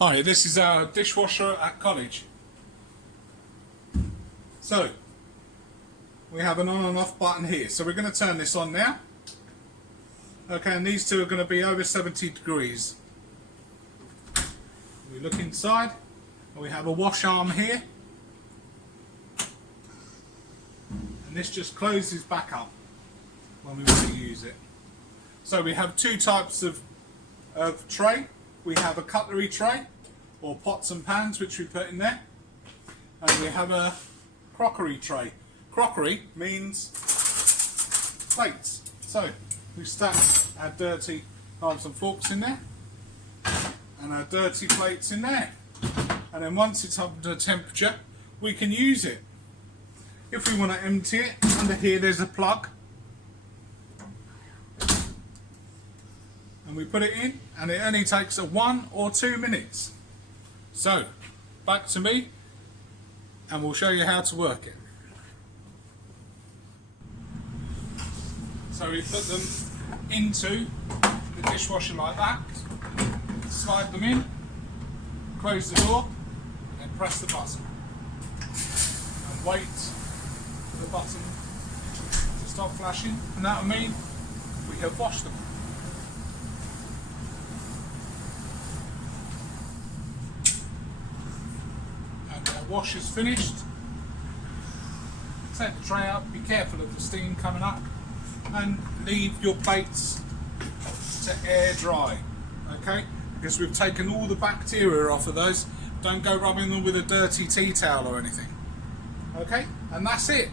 Hi, this is our dishwasher at college. So, we have an on and off button here. So we're going to turn this on now. Okay, and these two are going to be over 70 degrees. We look inside, and we have a wash arm here. And this just closes back up when we want to use it. So we have two types of tray. We have a cutlery tray, or pots and pans, which we put in there. And we have a crockery tray. Crockery means plates. So we stack our dirty knives and forks in there, and our dirty plates in there. And then once it's up to temperature, we can use it. If we want to empty it, under here there's a plug. And we put it in, and it only takes 1 or 2 minutes. So, back to me, and we'll show you how to work it. So we put them into the dishwasher like that, slide them in, close the door, and press the button. And wait for the button to stop flashing, and that will mean we have washed them. Wash is finished. Take the tray out, be careful of the steam coming up, and leave your plates to air dry, okay? Because we've taken all the bacteria off of those. Don't go rubbing them with a dirty tea towel or anything, okay? And that's it.